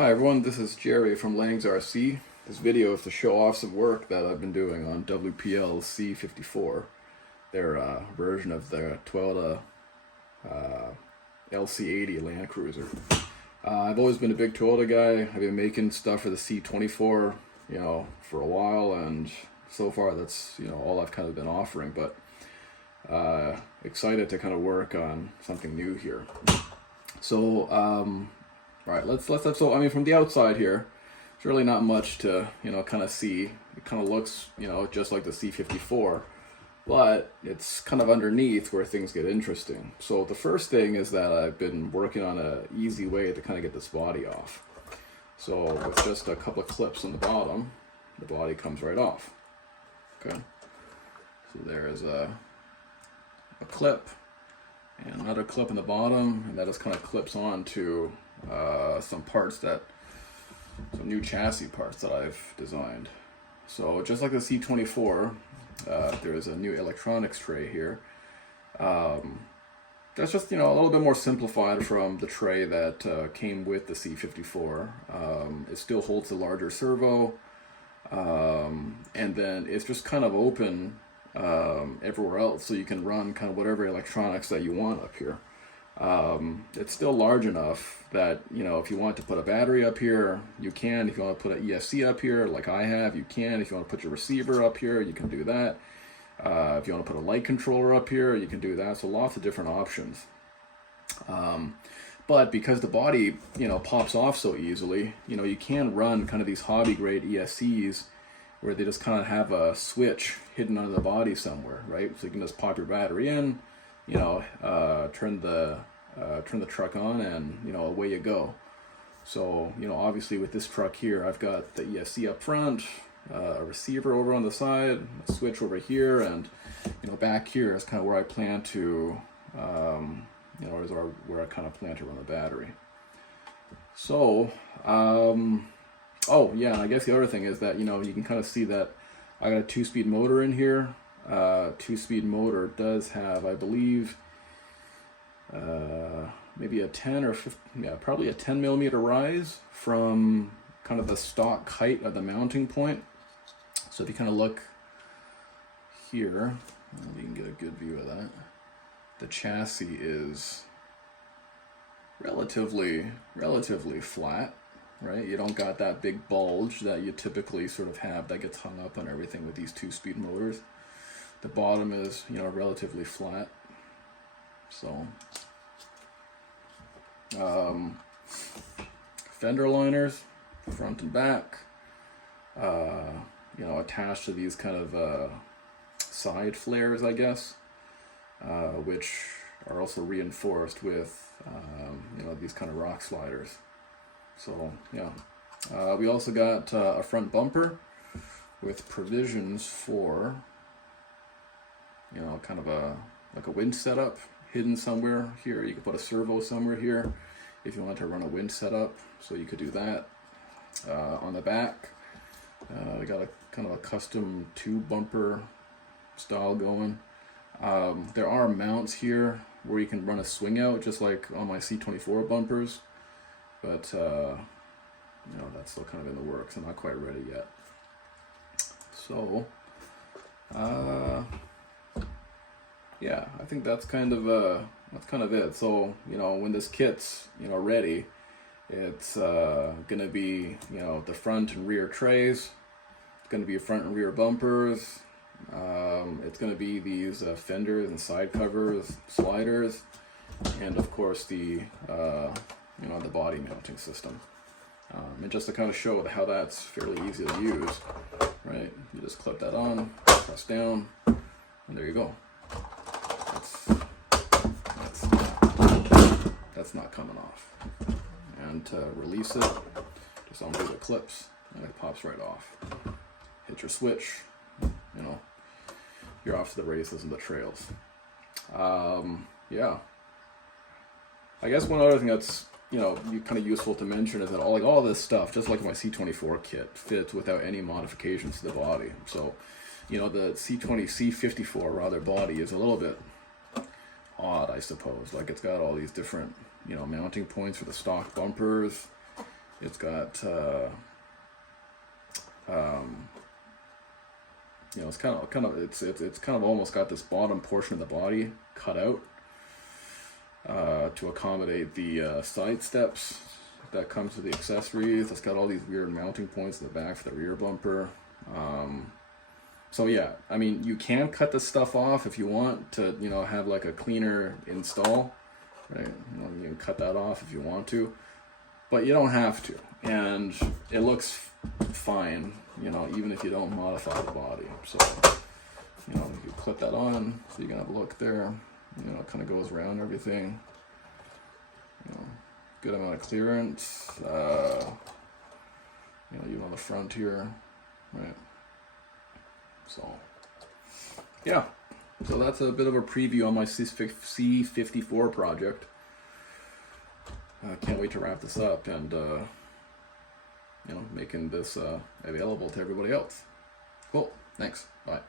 Hi everyone, this is Jerry from Liang's RC. This video is to show off some work that I've been doing on WPL C54, their version of the Toyota LC80 Land Cruiser. I've always been a big Toyota guy. I've been making stuff for the C24, for a while, and so far that's all I've kind of been offering. But excited to kind of work on something new here. So all right, let's so I mean, from the outside here, there's really not much to kind of see. It kind of looks just like the C54, but it's kind of underneath where things get interesting. So the first thing is that I've been working on an easy way to kind of get this body off. So with just a couple of clips on the bottom, the body comes right off. Okay, so there is a clip and another clip in the bottom, and that just kind of clips on to some new chassis parts that I've designed. So just like the C24, there's a new electronics tray here. That's just a little bit more simplified from the tray that came with the C54. It still holds the larger servo, and then it's just kind of open everywhere else, so you can run kind of whatever electronics that you want up here. It's still large enough that, if you want to put a battery up here, you can. If you want to put an ESC up here, like I have, you can. If you want to put your receiver up here, you can do that. If you want to put a light controller up here, you can do that. So lots of different options. But because the body, pops off so easily, you can run kind of these hobby grade ESCs where they just kind of have a switch hidden under the body somewhere, right? So you can just pop your battery in, turn the truck on, and away you go. So obviously with this truck here, I've got the ESC up front, a receiver over on the side, a switch over here, and back here is kind of where I plan to where I kind of plan to run the battery. So oh yeah, I guess the other thing is that you can kind of see that I got a 2-speed motor in here. 2-speed motor does have, I believe, maybe a 10 or 15, probably a 10 millimeter rise from kind of the stock height of the mounting point. So if you kind of look here, you can get a good view of that. The chassis is relatively flat, right? You don't got that big bulge that you typically sort of have that gets hung up on everything with these 2-speed motors. The bottom is, relatively flat. So, fender liners, front and back, attached to these kind of side flares, I guess, which are also reinforced with, these kind of rock sliders. So, yeah. We also got a front bumper with provisions for kind of like a wind setup hidden somewhere here. You could put a servo somewhere here if you want to run a wind setup, so you could do that. On the back, I got a kind of a custom tube bumper style going. There are mounts here where you can run a swing out, just like on my C24 bumpers, but that's still kind of in the works. I'm not quite ready yet. So yeah, I think that's kind of it. So when this kit's ready, it's gonna be the front and rear trays. It's gonna be front and rear bumpers. It's gonna be these fenders and side covers, sliders, and of course the the body mounting system. And just to kind of show how that's fairly easy to use, right? You just clip that on, press down, and there you go. That's not coming off. And to release it, just undo the clips, and it pops right off. Hit your switch, you're off to the races and the trails. Yeah. I guess one other thing that's kind of useful to mention is that all this stuff, just like my C24 kit, fits without any modifications to the body. So, the C54 rather body is a little bit odd, I suppose. Like, it's got all these different mounting points for the stock bumpers, It's got you know, it's kind of almost got this bottom portion of the body cut out to accommodate the side steps that comes with the accessories. It's got all these weird mounting points in the back for the rear bumper. So yeah, I mean, you can cut this stuff off if you want to, you know, have like a cleaner install, right? You know, you can cut that off if you want to, but you don't have to, and it looks fine, you know, even if you don't modify the body. So, you know, you clip that on, so you can have a look there. You know, it kind of goes around everything. You know, good amount of clearance. You know, even on the front here, right? So, yeah. So that's a bit of a preview on my C54 project. Can't wait to wrap this up and, you know, making this available to everybody else. Cool. Thanks. Bye.